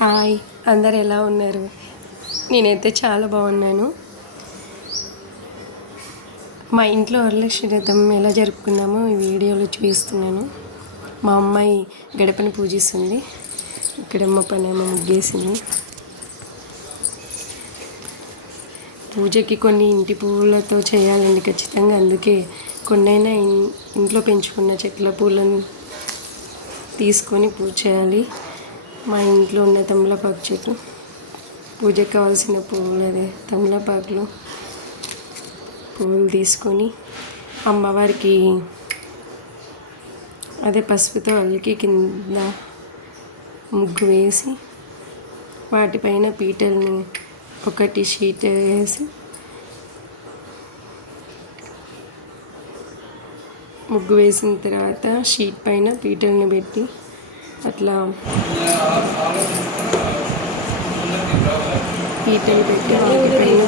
Hi, అందరు ఎలా ఉన్నారు? నేనైతే చాలా బాగున్నాను. మా ఇంట్లో వరలక్ష్మి వ్రతం ఎలా జరుపుకున్నామో ఈ వీడియోలో చూపిస్తున్నాను. మా అమ్మాయి గడపని పూజిస్తుంది, ఇక్కడ మా పనేమో ముగ్గేసింది. పూజకి కొన్ని ఇంటి పువ్వులతో చేయాలండి ఖచ్చితంగా, అందుకే కొన్నైనా ఇంట్లో పెంచుకున్న చెట్ల పూలను తీసుకొని పూజ చేయాలి. మా ఇంట్లో ఉన్న తమలపాకు చెట్టు, పూజకి కావాల్సిన పువ్వులు అదే తమలపాకులు పువ్వులు తీసుకొని అమ్మవారికి అదే పసుపుతో అల్లికి కింద ముగ్గు వేసి వాటిపైన పీటల్ని ఒకటి షీట్ వేసి ముగ్గు వేసిన తర్వాత షీట్ పైన పీటల్ని పెట్టి అట్లా పీటలు పెట్టి వాటిపైన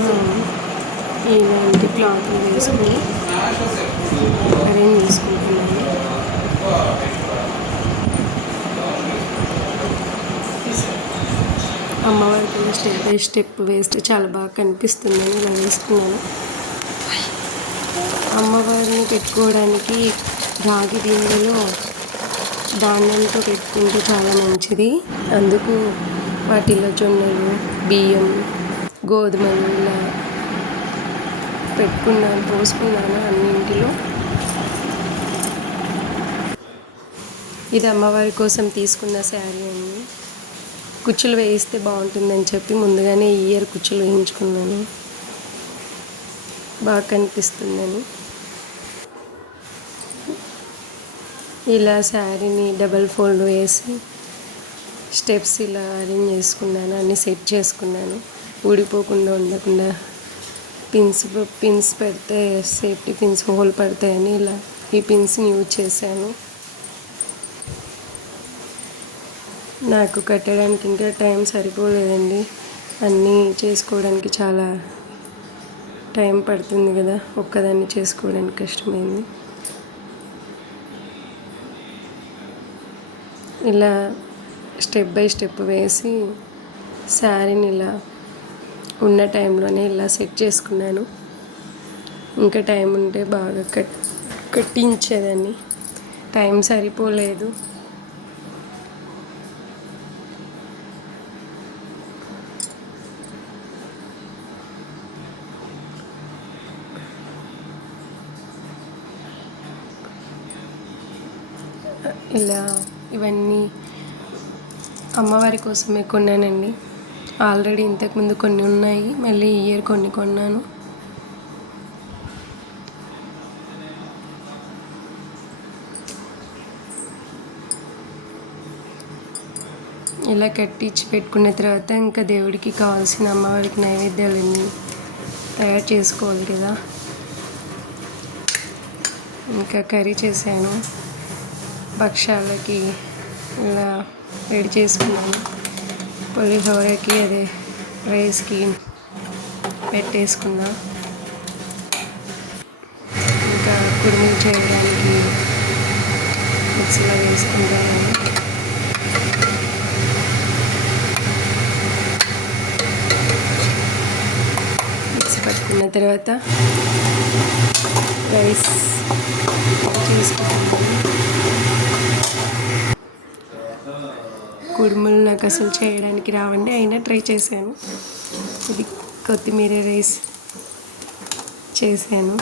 ఇలాంటి క్లాత్లు వేసుకొని అరేంజ్ చేసుకుంటున్నాను. అమ్మవారికి స్టెప్ బై స్టెప్ వేస్తే చాలా బాగా కనిపిస్తుందని ఇలా వేసుకున్నాను. అమ్మవారిని పెట్టుకోవడానికి రాగి బిందెలో ధాన్యంతో పెట్టుకుంటే చాలా మంచిది. అందుకు వాటిలో జొన్నలు, బియ్యం, గోధుమలు ఇలా పోసుకున్నాను అన్నింటిలో. ఇది అమ్మవారి కోసం తీసుకున్న శారీ అండి. కుచ్చులు వేయిస్తే బాగుంటుందని చెప్పి ముందుగానే ఈ ఇయర్ కుచ్చులు వేయించుకున్నాను, బాగా కనిపిస్తుందని. ఇలా శారీని డబల్ ఫోల్డ్ వేసి స్టెప్స్ ఇలా అరేంజ్ చేసుకున్నాను, అన్నీ సెట్ చేసుకున్నాను. ఊడిపోకుండా ఉండకుండా పిన్స్ పెడితే సేఫ్టీ పిన్స్ హోల్ పడతాయని ఇలా ఈ పిన్స్ని యూజ్ చేశాను. నాకు కట్టడానికి ఇంకా టైం సరిపోలేదండి, అన్నీ చేసుకోవడానికి చాలా టైం పడుతుంది కదా, ఒక్కదాన్ని చేసుకోవడానికి కష్టమైంది. ఇలా స్టెప్ బై స్టెప్ వేసి శారీని ఇలా ఉన్న టైంలోనే ఇలా సెట్ చేసుకున్నాను. ఇంకా టైం ఉంటే బాగా కట్టించేదాన్ని, టైం సరిపోలేదు. ఇలా ఇవన్నీ అమ్మవారి కోసమే కొన్నానండి. ఆల్రెడీ ఇంతకుముందు కొన్ని ఉన్నాయి, మళ్ళీ ఈ ఇయర్ కొన్ని కొన్నాను. ఇలా కట్టించి పెట్టుకున్న తర్వాత ఇంకా దేవుడికి కావాల్సిన అమ్మవారికి నైవేద్యాలన్నీ తయారు చేసుకోవాలి కదా. ఇంకా కర్రీ చేశాను, భక్షాలకి ఇలా రెడీ చేసుకున్నాను. పులిహోరకి అదే రైస్కి పెట్టేసుకున్నా. ఇంకా కుడుములు చేయడానికి మిక్సీలో వేసుకుంటాను. మిక్సీ పట్టుకున్న తర్వాత రైస్ చేసుకుంటాను. కుడుములు నాకు అసలు చేయడానికి రావండి, అయినా ట్రై చేశాను. ఇది కొత్తిమీర రైస్ చేశాను.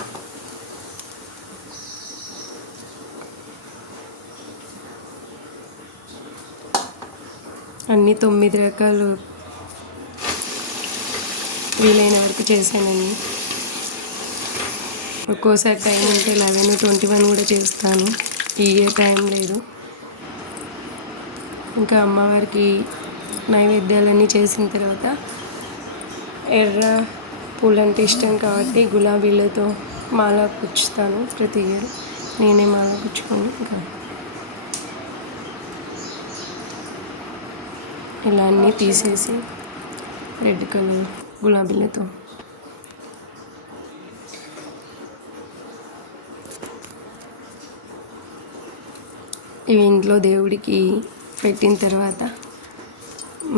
అన్నీ 9 రకాలు వీలైన వరకు చేశానండి. ఒక్కోసారి టైం ఉంటే 11, 21 కూడా చేస్తాను. ఈ టైం లేదు. ఇంకా అమ్మవారికి నైవేద్యాలన్నీ చేసిన తర్వాత ఎర్ర పూలంటే ఇష్టం కాబట్టి గులాబీలతో మాల కుచ్చుతాను ప్రతి ఇయర్. నేనే మాల కుచ్చుకోండి. ఇంకా ఇలా అన్నీ తీసేసి రెడ్ కలర్ గులాబీలతో ఇవి ఇంట్లో దేవుడికి పెట్టిన తర్వాత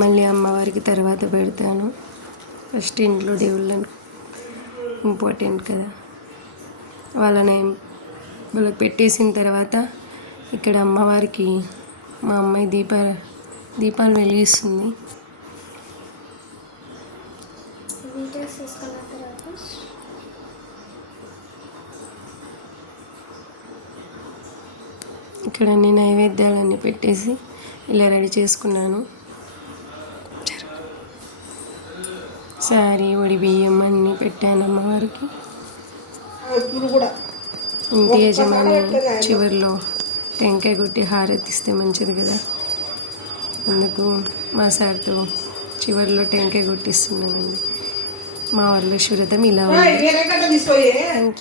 మళ్ళీ అమ్మవారికి తర్వాత పెడతాను. ఫస్ట్ ఇంట్లో దేవుళ్ళని ఇంపార్టెంట్ కదా, వాళ్ళకి పెట్టేసిన తర్వాత ఇక్కడ అమ్మవారికి మా అమ్మాయి దీపాలు వెలిగిస్తుంది. ఇక్కడ అన్ని నైవేద్యాలన్నీ పెట్టేసి ఇలా రెడీ చేసుకున్నాను. శారీ, ఒడి బియ్యం అన్నీ పెట్టాను అమ్మవారికి. ఇంటి యజమాని చివరిలో టెంకాయ కొట్టి హారతిస్తే మంచిది కదా, అందుకు మా సార్తో చివరిలో టెంకాయ కొట్టిస్తున్నానండి. మా వరలక్ష్మి వ్రతం ఇలా ఉంది. Thank you.